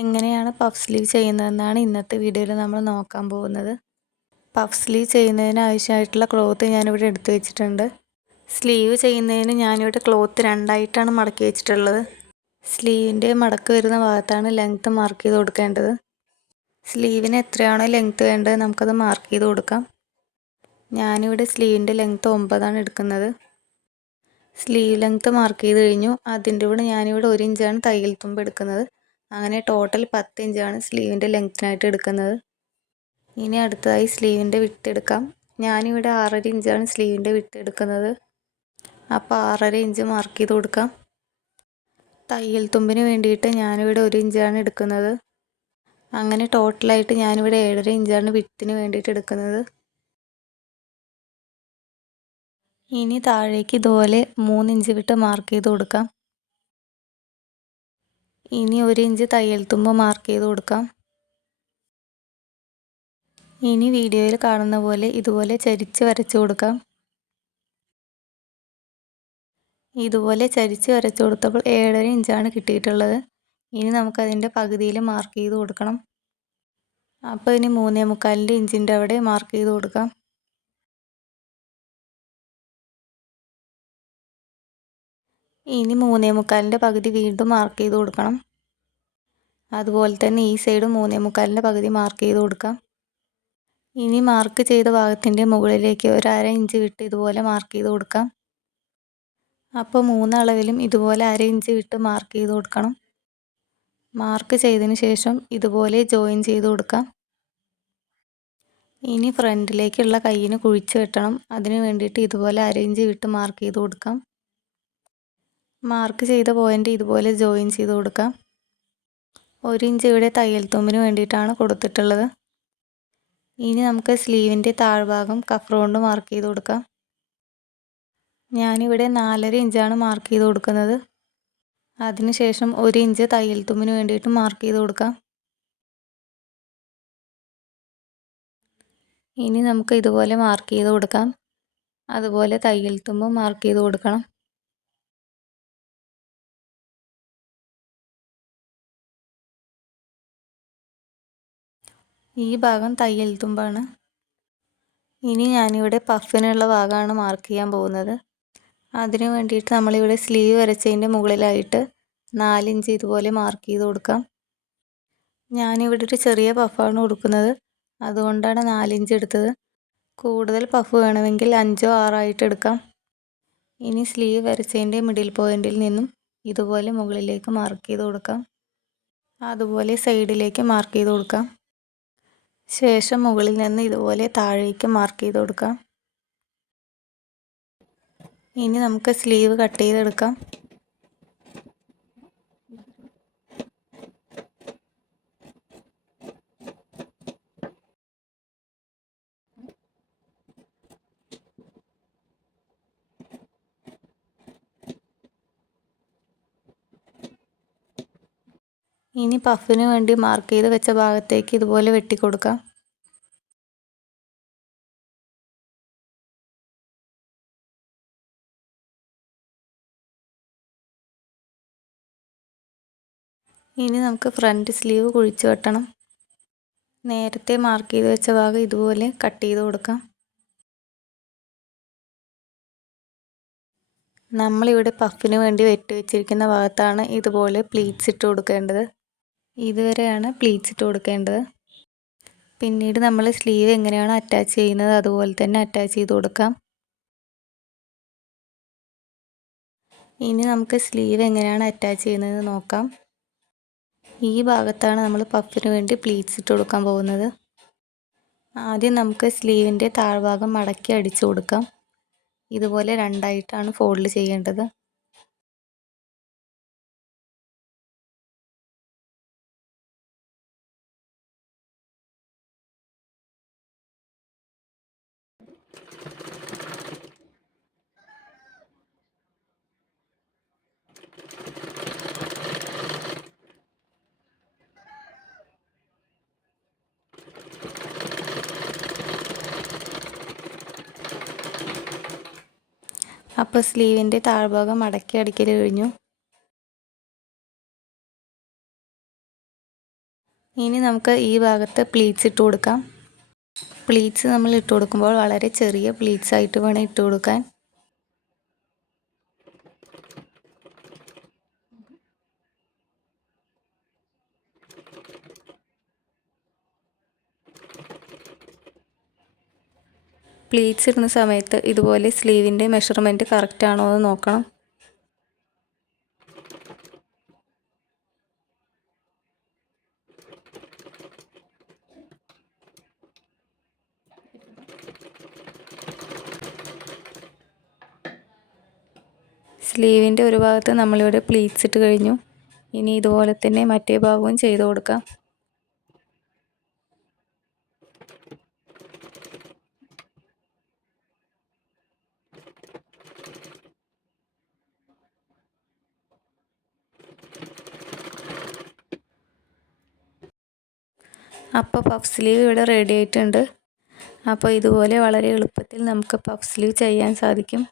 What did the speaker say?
എങ്ങനെയാണ് puff sleeve ചെയ്യുന്നതെന്നാണ് ഇന്നത്തെ വീഡിയോയിൽ നമ്മൾ നോക്കാൻ പോകുന്നത്. പഫ് സ്ലീവ് ചെയ്യുന്നതിന് ആവശ്യമായിട്ടുള്ള ക്ലോത്ത് ഞാനിവിടെ എടുത്തു വെച്ചിട്ടുണ്ട്. സ്ലീവ് ചെയ്യുന്നതിന് ഞാനിവിടെ ക്ലോത്ത് രണ്ടായിട്ടാണ് മടക്കി വെച്ചിട്ടുള്ളത്. സ്ലീവിൻ്റെ മടക്ക് വരുന്ന ഭാഗത്താണ് ലെങ്ത്ത് മാർക്ക് ചെയ്ത് കൊടുക്കേണ്ടത്. സ്ലീവിന് എത്രയാണോ ലെങ്ത്ത് വേണ്ടത് നമുക്കത് മാർക്ക് ചെയ്ത് കൊടുക്കാം. ഞാനിവിടെ സ്ലീവിൻ്റെ ലെങ്ത്ത് 9 എടുക്കുന്നത്. സ്ലീവ് ലെങ്ത്ത് മാർക്ക് ചെയ്ത് കഴിഞ്ഞു. അതിൻ്റെ കൂടെ ഞാനിവിടെ 1 ഇഞ്ചാണ് തയ്യൽ തുമ്പ് എടുക്കുന്നത്. അങ്ങനെ ടോട്ടൽ 10 ഇഞ്ചാണ് സ്ലീവിൻ്റെ ലെങ്ത്തിനായിട്ട് എടുക്കുന്നത്. ഇനി അടുത്തതായി സ്ലീവിൻ്റെ വിട്ട് എടുക്കാം. ഞാനിവിടെ 6.5 ഇഞ്ചാണ് സ്ലീവിൻ്റെ വിട്ട് എടുക്കുന്നത്. അപ്പോൾ 6.5 ഇഞ്ച് മാർക്ക് ചെയ്ത് കൊടുക്കാം. തയ്യൽ തുമ്പിന് വേണ്ടിയിട്ട് ഞാനിവിടെ 1 ഇഞ്ചാണ് എടുക്കുന്നത്. അങ്ങനെ ടോട്ടലായിട്ട് ഞാനിവിടെ 7.5 ഇഞ്ചാണ് വിട്ടിന് വേണ്ടിയിട്ട് എടുക്കുന്നത്. ഇനി താഴേക്ക് ഇതുപോലെ 3 ഇഞ്ച് വിട്ട് മാർക്ക് ചെയ്ത് കൊടുക്കാം. ഇനി 1 ഇഞ്ച് തയ്യൽ തുമ്പ് മാർക്ക് ചെയ്ത് കൊടുക്കാം. ഇനി വീഡിയോയിൽ കാണുന്ന പോലെ ഇതുപോലെ ചരിച്ച് വരച്ചു കൊടുക്കാം. ഇതുപോലെ ചരിച്ച് വരച്ചു കൊടുത്തപ്പോൾ 7.5 ഇഞ്ചാണ് കിട്ടിയിട്ടുള്ളത്. ഇനി നമുക്കതിൻ്റെ പകുതിയിൽ മാർക്ക് ചെയ്ത് കൊടുക്കണം. അപ്പോൾ ഇനി 3.25 ഇഞ്ചിൻ്റെ അവിടെ മാർക്ക് ചെയ്ത് കൊടുക്കാം. ഇനി 3.25ൻ്റെ പകുതി വീണ്ടും മാർക്ക് ചെയ്ത് കൊടുക്കണം. അതുപോലെ തന്നെ ഈ സൈഡ് 3.25ൻ്റെ പകുതി മാർക്ക് ചെയ്ത് കൊടുക്കാം. ഇനി മാർക്ക് ചെയ്ത ഭാഗത്തിൻ്റെ മുകളിലേക്ക് 1/2 ഇഞ്ച് വിട്ട് ഇതുപോലെ മാർക്ക് ചെയ്ത് കൊടുക്കാം. അപ്പോൾ 3 അളവിലും ഇതുപോലെ 1/2 ഇഞ്ച് വിട്ട് മാർക്ക് ചെയ്ത് കൊടുക്കണം. മാർക്ക് ചെയ്തതിന് ശേഷം ഇതുപോലെ ജോയിൻ ചെയ്ത് കൊടുക്കാം. ഇനി ഫ്രണ്ടിലേക്കുള്ള കയ്യിന് കുഴിച്ച് വെട്ടണം. അതിന് വേണ്ടിയിട്ട് ഇതുപോലെ 1/2 ഇഞ്ച് വിട്ട് മാർക്ക് ചെയ്ത് കൊടുക്കാം. മാർക്ക് ചെയ്ത പോയിൻ്റ് ഇതുപോലെ ജോയിൻ ചെയ്ത് കൊടുക്കാം. 1 ഇഞ്ച് ഇവിടെ തയ്യൽ തുമ്പിന് വേണ്ടിയിട്ടാണ് കൊടുത്തിട്ടുള്ളത്. ഇനി നമുക്ക് സ്ലീവിൻ്റെ താഴ്ഭാഗം കഫ് റൗണ്ട് മാർക്ക് ചെയ്ത് കൊടുക്കാം. ഞാനിവിടെ 4.5 ഇഞ്ചാണ് മാർക്ക് ചെയ്ത് കൊടുക്കുന്നത്. അതിനുശേഷം 1 ഇഞ്ച് തയ്യൽ തുമ്പിന് വേണ്ടിയിട്ട് മാർക്ക് ചെയ്ത് കൊടുക്കാം. ഇനി നമുക്ക് ഇതുപോലെ മാർക്ക് ചെയ്ത് കൊടുക്കാം. അതുപോലെ തയ്യൽ തുമ്പ് മാർക്ക് ചെയ്ത് കൊടുക്കണം. ഈ ഭാഗം തയ്യൽ തുമ്പാണ്. ഇനി ഞാനിവിടെ പഫിനുള്ള ഭാഗമാണ് മാർക്ക് ചെയ്യാൻ പോകുന്നത്. അതിന് വേണ്ടിയിട്ട് നമ്മളിവിടെ സ്ലീവ് വരച്ചതിൻ്റെ മുകളിലായിട്ട് 4 ഇഞ്ച് ഇതുപോലെ മാർക്ക് ചെയ്ത് കൊടുക്കാം. ഞാനിവിടെ ഒരു ചെറിയ പഫാണ് കൊടുക്കുന്നത്, അതുകൊണ്ടാണ് 4 ഇഞ്ച് എടുത്തത്. കൂടുതൽ പഫ് വേണമെങ്കിൽ 5 or 6 ആയിട്ട് എടുക്കാം. ഇനി സ്ലീവ് വരച്ചതിൻ്റെ മിഡിൽ പോയിന്റിൽ നിന്നും ഇതുപോലെ മുകളിലേക്ക് മാർക്ക് ചെയ്ത് കൊടുക്കാം. അതുപോലെ സൈഡിലേക്ക് മാർക്ക് ചെയ്ത് കൊടുക്കാം. ശേഷം മുകളിൽ നിന്ന് ഇതുപോലെ താഴേക്ക് മാർക്ക് ചെയ്ത് കൊടുക്കാം. ഇനി നമുക്ക് സ്ലീവ് കട്ട് ചെയ്തെടുക്കാം. ഇനി പഫിന് വേണ്ടി മാർക്ക് ചെയ്ത് വെച്ച ഭാഗത്തേക്ക് ഇതുപോലെ വെട്ടിക്കൊടുക്കാം. ഇനി നമുക്ക് ഫ്രണ്ട് സ്ലീവ് കുഴിച്ച് വെട്ടണം. നേരത്തെ മാർക്ക് ചെയ്ത് വെച്ച ഭാഗം ഇതുപോലെ കട്ട് ചെയ്ത് കൊടുക്കാം. നമ്മളിവിടെ പഫിന് വേണ്ടി വെട്ടി വെച്ചിരിക്കുന്ന ഭാഗത്താണ് ഇതുപോലെ പ്ലീറ്റ്സ് ഇട്ട് കൊടുക്കേണ്ടത്. ഇതുവരെയാണ് പ്ലീറ്റ്സ് ഇട്ട് കൊടുക്കേണ്ടത്. പിന്നീട് നമ്മൾ സ്ലീവ് എങ്ങനെയാണോ അറ്റാച്ച് ചെയ്യുന്നത് അതുപോലെ തന്നെ അറ്റാച്ച് ചെയ്ത് കൊടുക്കാം. ഇനി നമുക്ക് സ്ലീവ് എങ്ങനെയാണ് അറ്റാച്ച് ചെയ്യുന്നത് നോക്കാം. ഈ ഭാഗത്താണ് നമ്മൾ പഫിന് വേണ്ടി പ്ലീറ്റ്സ് ഇട്ട് കൊടുക്കാൻ പോകുന്നത്. ആദ്യം നമുക്ക് സ്ലീവിൻ്റെ താഴ്ഭാഗം മടക്കി അടിച്ചു കൊടുക്കാം. ഇതുപോലെ രണ്ടായിട്ടാണ് ഫോൾഡ് ചെയ്യേണ്ടത്. അപ്പോൾ സ്ലീവിൻ്റെ താഴ്ഭാഗം മടക്കി അടിക്കൽ കഴിഞ്ഞു. ഇനി നമുക്ക് ഈ ഭാഗത്ത് പ്ലീറ്റ്സ് ഇട്ട് കൊടുക്കാം. പ്ലീറ്റ്സ് നമ്മൾ ഇട്ട് കൊടുക്കുമ്പോൾ വളരെ ചെറിയ പ്ലീറ്റ്സ് ആയിട്ട് വേണം ഇട്ട് കൊടുക്കാൻ. പ്ലീറ്റ്സ് ഇടുന്ന സമയത്ത് ഇതുപോലെ സ്ലീവിൻ്റെ മെഷർമെൻറ്റ് കറക്റ്റ് ആണോ എന്ന് നോക്കണം. സ്ലീവിൻ്റെ ഒരു ഭാഗത്ത് നമ്മളിവിടെ പ്ലീറ്റ്സ് ഇട്ട് കഴിഞ്ഞു. ഇനി ഇതുപോലെ തന്നെ മറ്റേ ഭാഗവും ചെയ്ത് കൊടുക്കാം. അപ്പോൾ പഫ് സ്ലീവ് ഇവിടെ റെഡി ആയിട്ടുണ്ട്. അപ്പോൾ ഇതുപോലെ വളരെ എളുപ്പത്തിൽ നമുക്ക് പഫ് സ്ലീവ് ചെയ്യാൻ സാധിക്കും.